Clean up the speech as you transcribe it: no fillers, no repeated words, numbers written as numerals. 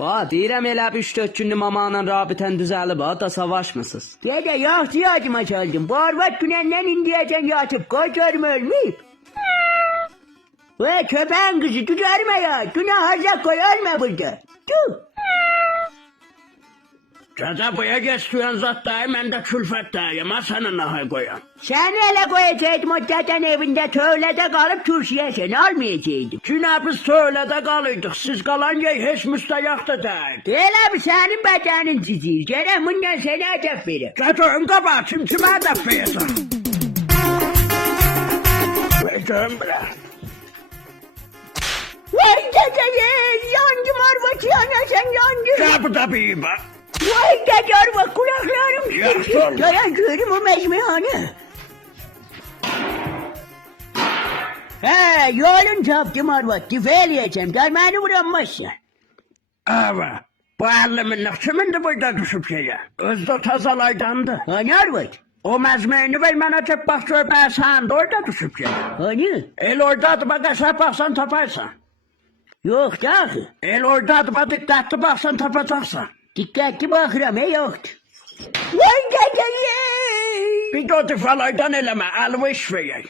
Deyirəm elə bir 3-4 günlük mamanla rabitən düzəlib, da savaşmısınız. Dede yaxşı yadıma çaldım. Bu arvat dünenden indiyəcən yatıp koycarım ölmeyip. Ve köpeğin kızı tutarma ya. Günah hazır koy ölme burada. Dur. Caza boya geçtiğin zat dahi ben de külfet dayım ha senin nahay koyan. Seni ele koyacaktım o deden evinde töğlede kalıp turşuya sen almayacaktım. Cünə biz söylede kalıydık siz kalan yer hiç müstəyak da değil. Değil abi senin bedenin cici. Kerem bundan sana edep verir. Götürün kabağı kim kime hedef verirsin? Götürün bile. Vay dede yandım arvat yana sen yandın. Kapı da bir bak. Vay dede arvat kulaklarım Yaxşı sıkıştı. oldu. Dayanıyorum o mecmihane. He yolun taptım arvat. Tüfeğleyeceğim. Darmanı vuramazsın. Evet. Bu 50 minlik kimindir burada düşüp şeye? Özde tazalaydandı. Hani arvat? O mezmeyini vermene tek bak söyle sen de orada düşüp şeye. Hani? El oradadır bak aşağı baksan taparsan. Yok dahi. El oradadır bak dikkatli baksan tapacaksın. Dikkatli bakıram yoktu. Vay dede Bir de o tıfalaydan eleme elvi iş verir.